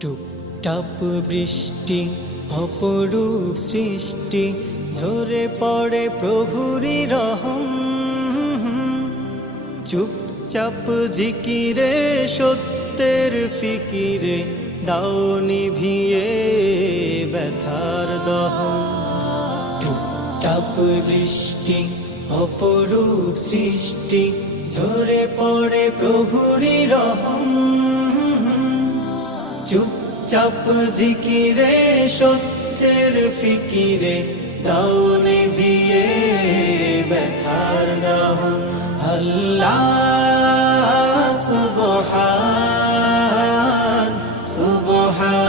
টুপটাপ বৃষ্টি অপরূপ সৃষ্টি, ঝরে পড়ে প্রভুরি রহম। চুপচাপ জিকিরে সত্যের ফিকিরে, দাও নিভিয়ে ব্যথার দহন। টুপটাপ বৃষ্টি অপরূপ সৃষ্টি, ঝরে পড়ে প্রভুরি রহম। চুপচাপ জিকিরে সত্যের ফিকিরে, দাও নিভিয়ে ব্যথার দহন। আল্লাহ সুবহান সুবহানাল্লাহ।